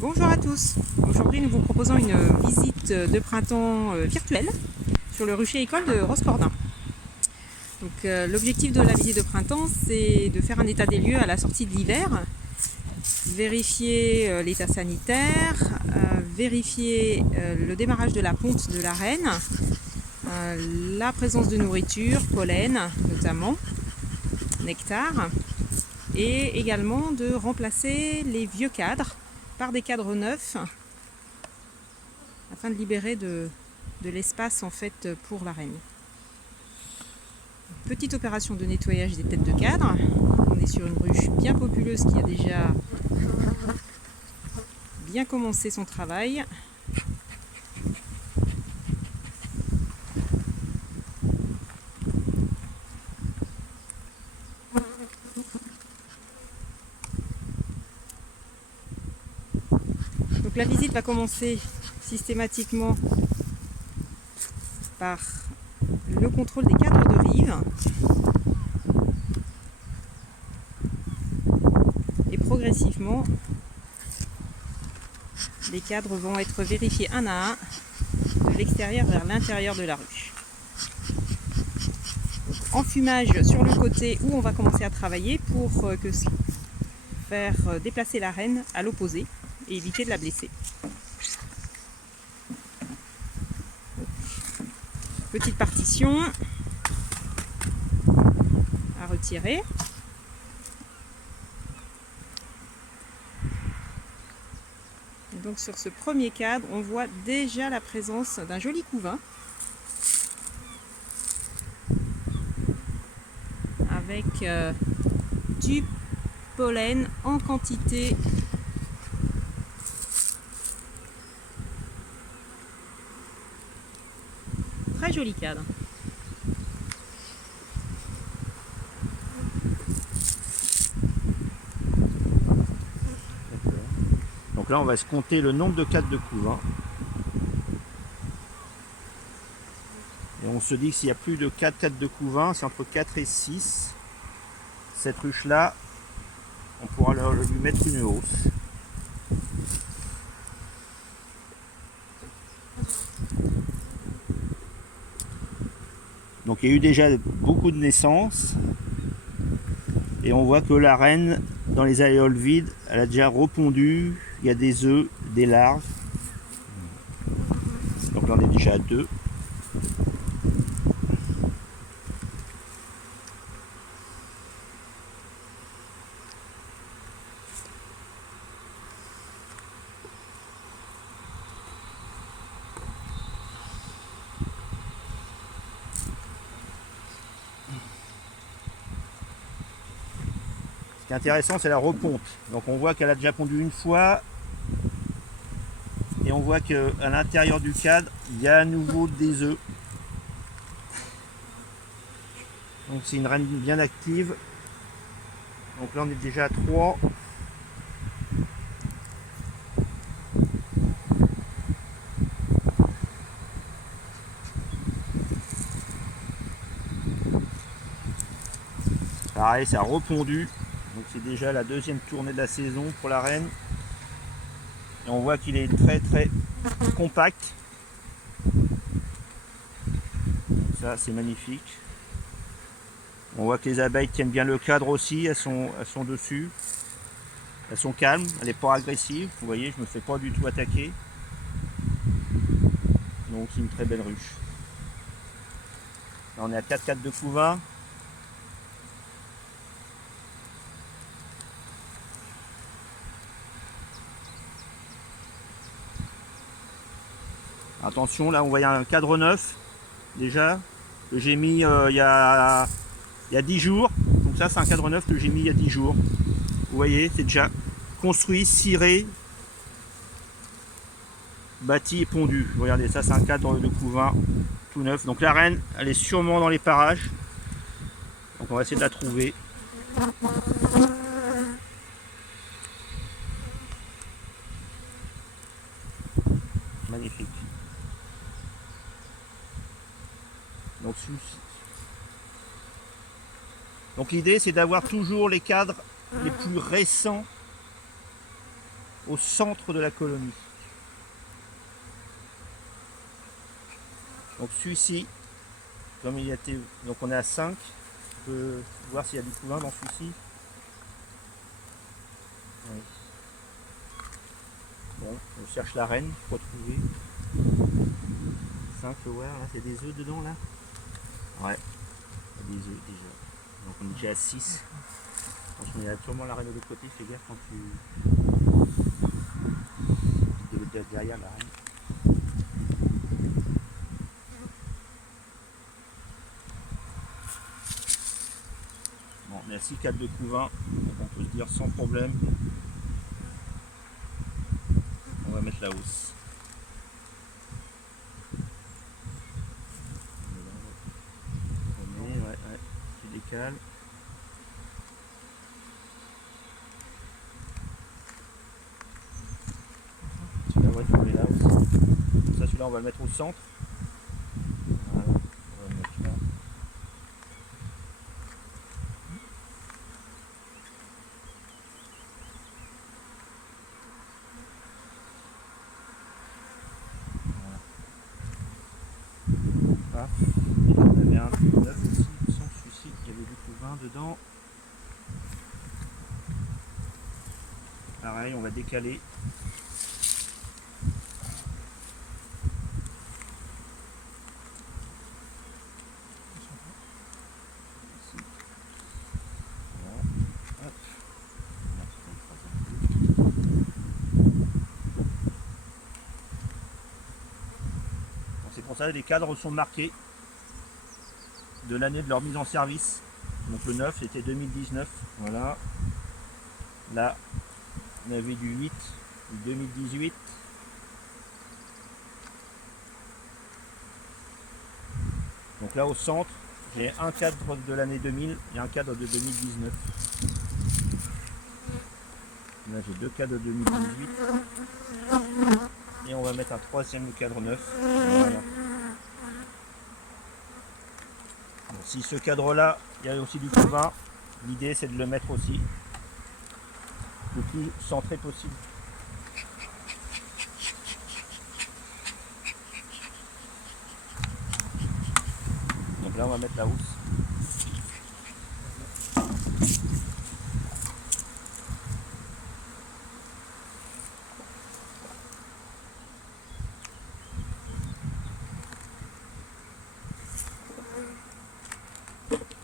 Bonjour à tous. Aujourd'hui, nous vous proposons une visite de printemps virtuelle sur le rucher école de Roscordin. L'objectif de la visite de printemps, c'est de faire un état des lieux à la sortie de l'hiver, vérifier l'état sanitaire, vérifier le démarrage de la ponte de la reine, la présence de nourriture, pollen notamment, nectar, et également de remplacer les vieux cadres par des cadres neufs afin de libérer de l'espace en fait pour la reine. Petite opération de nettoyage des têtes de cadre. On est sur une ruche bien populeuse qui a déjà bien commencé son travail. Donc la visite va commencer systématiquement par le contrôle des cadres de rive et progressivement les cadres vont être vérifiés un à un de l'extérieur vers l'intérieur de la ruche. Enfumage sur le côté où on va commencer à travailler pour faire déplacer la reine à l'opposé et éviter de la blesser. Petite partition à retirer. Et donc sur ce premier cadre, on voit déjà la présence d'un joli couvain avec du pollen en quantité. Très joli cadre. Donc là, on va se compter le nombre de cadres de couvain. Et on se dit que s'il y a plus de 4 cadres de couvain, c'est entre 4 et 6. Cette ruche-là, on pourra lui mettre une hausse. Donc il y a eu déjà beaucoup de naissances. Et on voit que la reine, dans les aréoles vides, elle a déjà repondu. Il y a des œufs, des larves. Donc là, on est déjà à 2. Ce qui est intéressant, c'est la reponte. Donc on voit qu'elle a déjà pondu une fois. Et on voit qu'à l'intérieur du cadre, il y a à nouveau des œufs. Donc c'est une reine bien active. Donc là on est déjà à 3. Pareil, ça a repondu. Donc c'est déjà la deuxième tournée de la saison pour la reine. Et on voit qu'il est très très compact. Donc ça c'est magnifique. On voit que les abeilles tiennent bien le cadre aussi, elles sont dessus. Elles sont calmes, elle n'est pas agressive. Vous voyez, je ne me fais pas du tout attaquer. Donc c'est une très belle ruche. Là on est à 4 cadres de couvain. Attention, là on voit un cadre neuf déjà que j'ai mis il y a 10 jours. Donc ça c'est un cadre neuf que j'ai mis il y a 10 jours. Vous voyez, c'est déjà construit, ciré, bâti et pondu. Regardez, ça c'est un cadre de couvain tout neuf. Donc la reine, elle est sûrement dans les parages. Donc on va essayer de la trouver. Magnifique. Donc l'idée c'est d'avoir toujours les cadres les plus récents au centre de la colonie. Donc celui-ci, comme il a été, donc on est à 5, on peut voir s'il y a du couvain dans celui-ci. Oui. Bon, on cherche la reine pour trouver. 5 flowers, là, c'est des œufs dedans là. Ouais, il y a des œufs déjà. Donc on est déjà à 6. Franchement, il y a sûrement la reine de l'autre côté, fais gaffe quand tu. Derrière la reine. Bon, on est à 6 cadres de couvain, donc on peut se dire sans problème. On va mettre la hausse. Ouais, tu décales. Celui-là, ouais, tu le mets là aussi. Ça, celui-là, on va le mettre au centre. Voilà, on va le mettre là. Voilà. Ah, il y en avait un neuf aussi, sans celui-ci, il y avait du couvain dedans. Pareil, on va décaler. C'est pour ça que les cadres sont marqués de l'année de leur mise en service. Donc le 9 c'était 2019. Voilà. Là, on avait du 8, du 2018. Donc là au centre, j'ai un cadre de l'année 2000 et un cadre de 2019. Là j'ai deux cadres de 2018. Et on va mettre un troisième cadre neuf. Voilà. Bon, si ce cadre là, il y a aussi du couvain, l'idée c'est de le mettre aussi le plus centré possible. Donc là on va mettre la housse.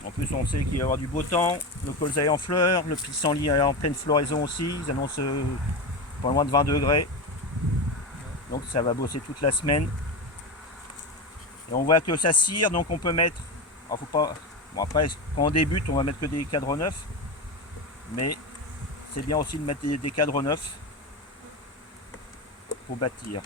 En plus on sait qu'il va y avoir du beau temps, le colzaï en fleurs, le pissenlit est en pleine floraison aussi, ils annoncent pas loin de 20 degrés. Donc ça va bosser toute la semaine. Et on voit que ça cire, donc on peut mettre. Alors faut pas. Bon après quand on débute on va mettre que des cadres neufs. Mais c'est bien aussi de mettre des cadres neufs pour bâtir.